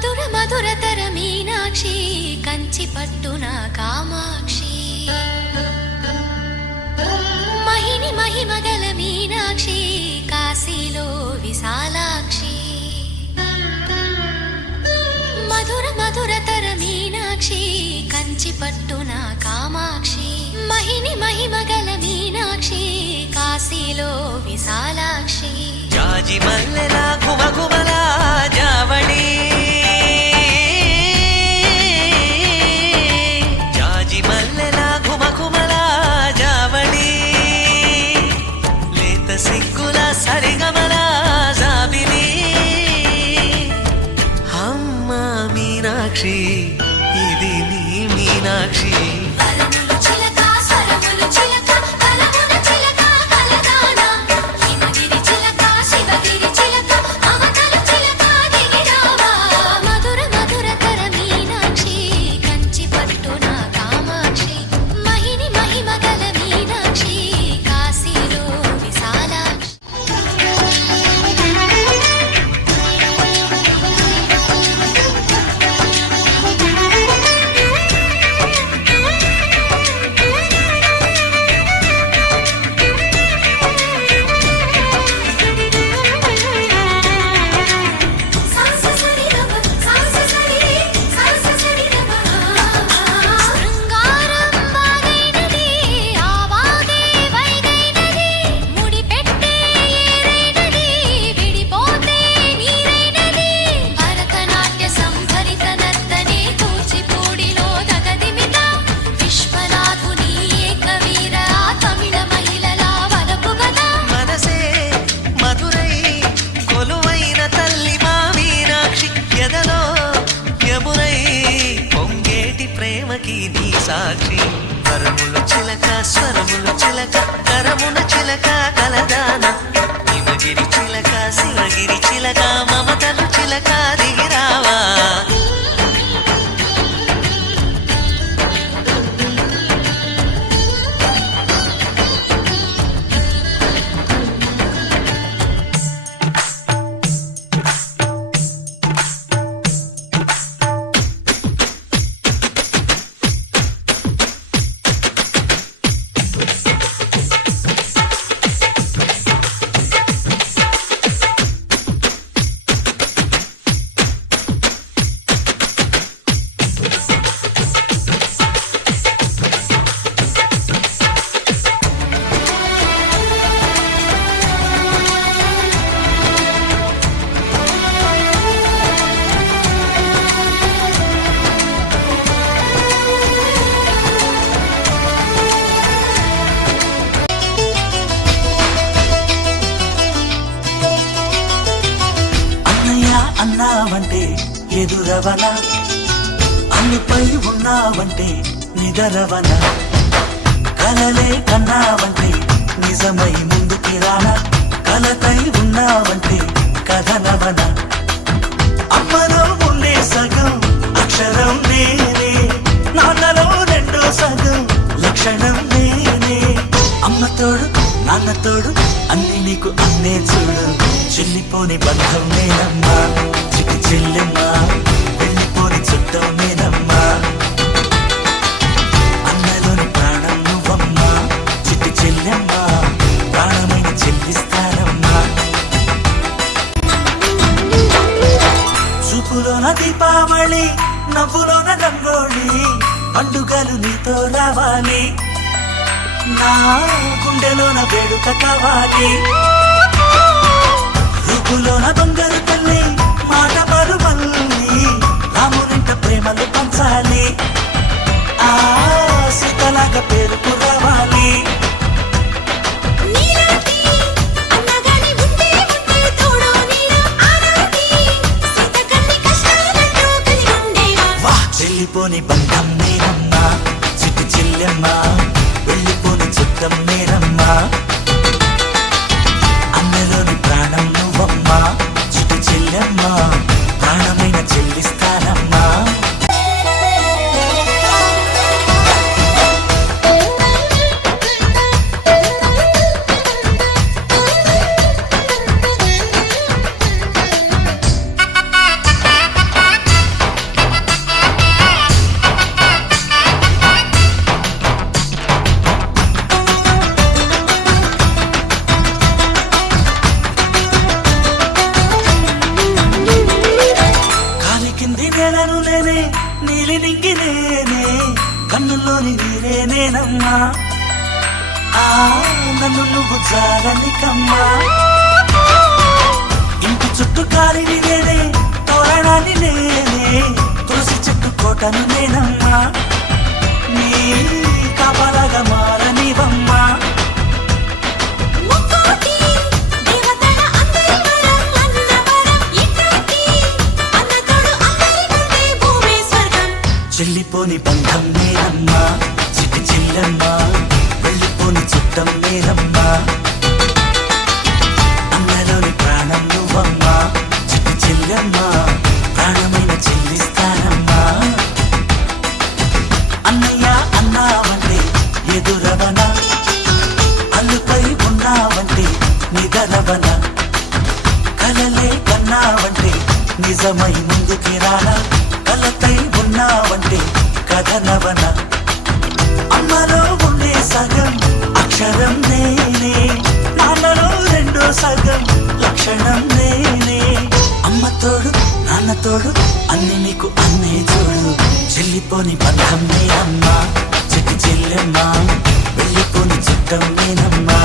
మధుర మధురతర మీనాక్షి కంచి పట్టున కామాక్షి మహిని మహిమగల మీనాక్షి కాశీలో విశాలాక్షి మధుర మధురతర మీనాక్షి కంచి పట్టున కామాక్షి మహిని మహిమగల మీనాక్షి కాశీలో విశాలాక్షి జాజి మల్లెలా ఘుమఘుమలా జావళి జాజి మల్లెలా ఘుమఘుమలా జావళి లేత సిగ్గుల సరిగమల జాబిలి అమ్మ మీనాక్షి ఇది నీ మీనాక్షి సాక్షి వరములు చిలక స్వరములు చిలక కరమున చిలక కలదాన హిమగిరి చిలక శివగిరి చిలక మమతలు చిలక దిగిరావా అన్నావంటే ఎదురవన అన్నిపై ఉన్నావంటే నిదరవన కలలే కన్నావంటే నిజమై ముందుకి రానా కలతై ఉన్నావంటే కథనవన అమ్మలో ఉండే సగం అక్షరం నేనే నాన్నలో రెండో సగం లక్షణం నేనే అమ్మతోడు నాన్నతోడు అన్ని నీకు అన్నే చూడు చెల్లిపోని బంధం నేనమ్మా చిటి చెల్లెమ్మా వెళ్ళిపోని చుట్టం నేనమ్మా అన్నలోని ప్రాణం నువ్వమ్మా చిటి చెల్లెమ్మా ప్రాణమైన చెల్లిస్తానమ్మా చూపులోన దీపావళి నవ్వులోన రంగోళి పండుగలు నీతో రావాలి నా గుండెలోన వేడుక కావాలి రూపులోన దొంగలు తల్లి మాట పరువల్లి రామునింట ప్రేమలు పంచాలి ఆ సీతలాగా పేరుకు రావాలి చెల్లిపోని బంధం నేనమ్మా చిట్టి చెల్లెమ్మా వెళ్ళిపోని చుట్టం నేనమ్మా అన్నలోని ప్రాణం నువ్వమ్మా చిట్టి చెల్లెమ్మా ప్రాణమైన చెల్లిస్తానమ్మా నేనమ్మా ఆ నన్ను నువ్వు జాలనికమ్మా ఇంటి చుట్టూ కాలిని నేనే తోరణాన్ని నేనే తులసి చెట్టు కోటను నేనమ్మా నీ కాపలాగా మారనివమ్మా ముక్కోటి దేవతల అందరి వరం అన్నవరం ఇట్లాంటి అన్నతోడు అందరికంటే భూమే స్వర్గం చెల్లిపోని బంధం నేనమ్మా చిట్టి చెల్లెమ్మా వెళ్ళిపోని చుట్టం నేనమ్మా అన్నలోని ప్రాణం నువ్వమ్మా చిట్టి చెల్లెమ్మా ప్రాణమైన చెల్లిస్తానమ్మా అన్నయ్య అన్నావంటే ఎదురవన అల్లుపై ఉన్నావంటే నిదరవన కలలే కన్నావంటే నిజమై ముందుకి రానా కలతై ఉన్నావంటే కథనవన అమ్మలో ఉండే సగం అక్షరం నేనే నాన్నలో రెండో సగం లక్షణం నేనే అమ్మ తోడు నాన్న తోడు అన్ని నీకు అన్నే చూడు చెల్లిపోని బంధం నేనమ్మా చిట్టి చెల్లెమ్మా వెళ్ళిపోని చుట్టం నేనమ్మా